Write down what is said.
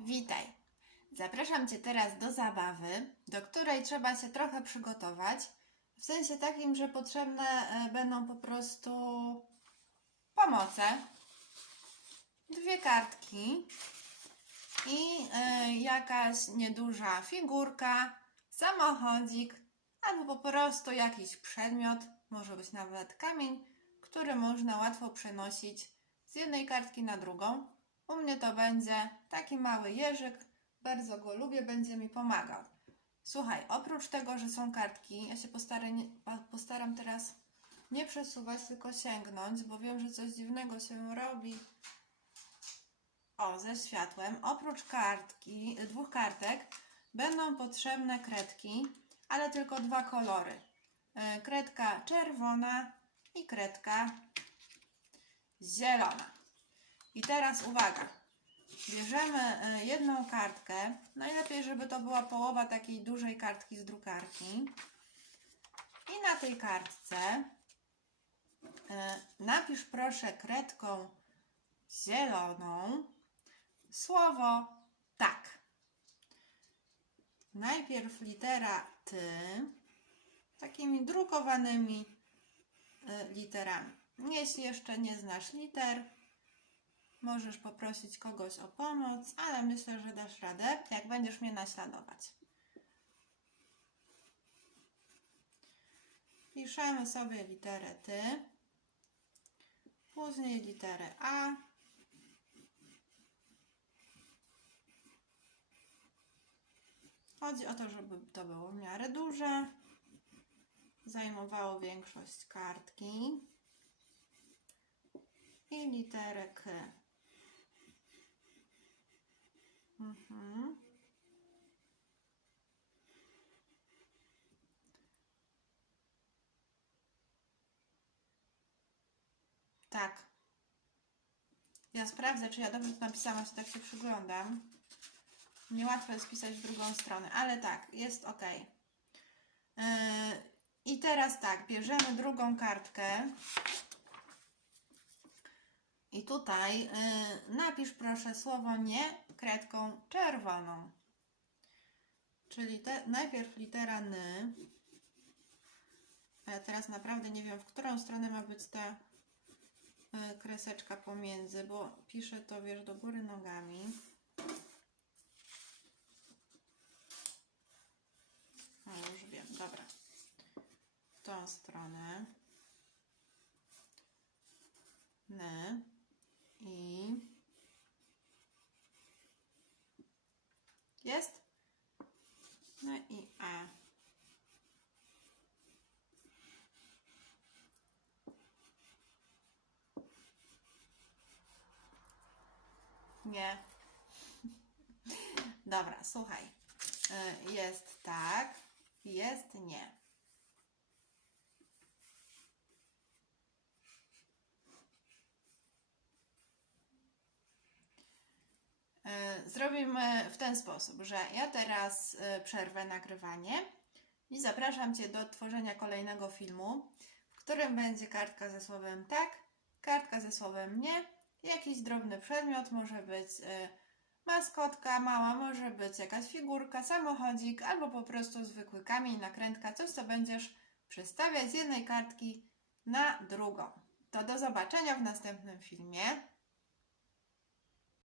Witaj. Zapraszam Cię teraz do zabawy, do której trzeba się trochę przygotować. W sensie takim, że potrzebne e, będą po prostu pomoce, dwie kartki i e, jakaś nieduża figurka, samochodzik albo po prostu jakiś przedmiot, może być nawet kamień, który można łatwo przenosić z jednej kartki na drugą. U mnie to będzie taki mały jeżyk, bardzo go lubię, będzie mi pomagał. Słuchaj, oprócz tego, że są kartki, ja się postaram, teraz nie przesuwać, tylko sięgnąć, bo wiem, że coś dziwnego się robi. O, ze światłem. Oprócz kartki, dwóch kartek będą potrzebne kredki, ale tylko dwa kolory. E, Kredka czerwona i kredka zielona. I teraz uwaga. Bierzemy e, jedną kartkę. Najlepiej, żeby to była połowa takiej dużej kartki z drukarki. I na tej kartce e, napisz proszę kredką zieloną słowo tak. Najpierw litera ty takimi drukowanymi e, literami. Jeśli jeszcze nie znasz liter, możesz poprosić kogoś o pomoc, ale myślę, że dasz radę, jak będziesz mnie naśladować. Piszemy sobie literę ty, później literę A, Chodzi o to, żeby to było w miarę duże, zajmowało większość kartki i literę K. Mhm. Tak. Ja sprawdzę, czy ja dobrze to napisałam, się tak się przyglądam. Niełatwo jest pisać w drugą stronę, ale tak, jest ok. Yy, I teraz tak, bierzemy drugą kartkę. I tutaj yy, napisz proszę słowo nie kredką czerwoną. Czyli te, najpierw litera N. A ja teraz naprawdę nie wiem, w którą stronę ma być ta yy, kreseczka pomiędzy, bo piszę to, wiesz, do góry nogami. No już wiem, dobra. W tą stronę. N i jest? No i A. Nie. Dobra, słuchaj. Y, Jest tak, jest nie. Zrobimy w ten sposób, że ja teraz y, przerwę nagrywanie i zapraszam Cię do tworzenia kolejnego filmu, w którym będzie kartka ze słowem tak, kartka ze słowem nie, jakiś drobny przedmiot, może być y, maskotka mała, może być jakaś figurka, samochodzik albo po prostu zwykły kamień, nakrętka, coś co będziesz przestawiać z jednej kartki na drugą. To do zobaczenia w następnym filmie.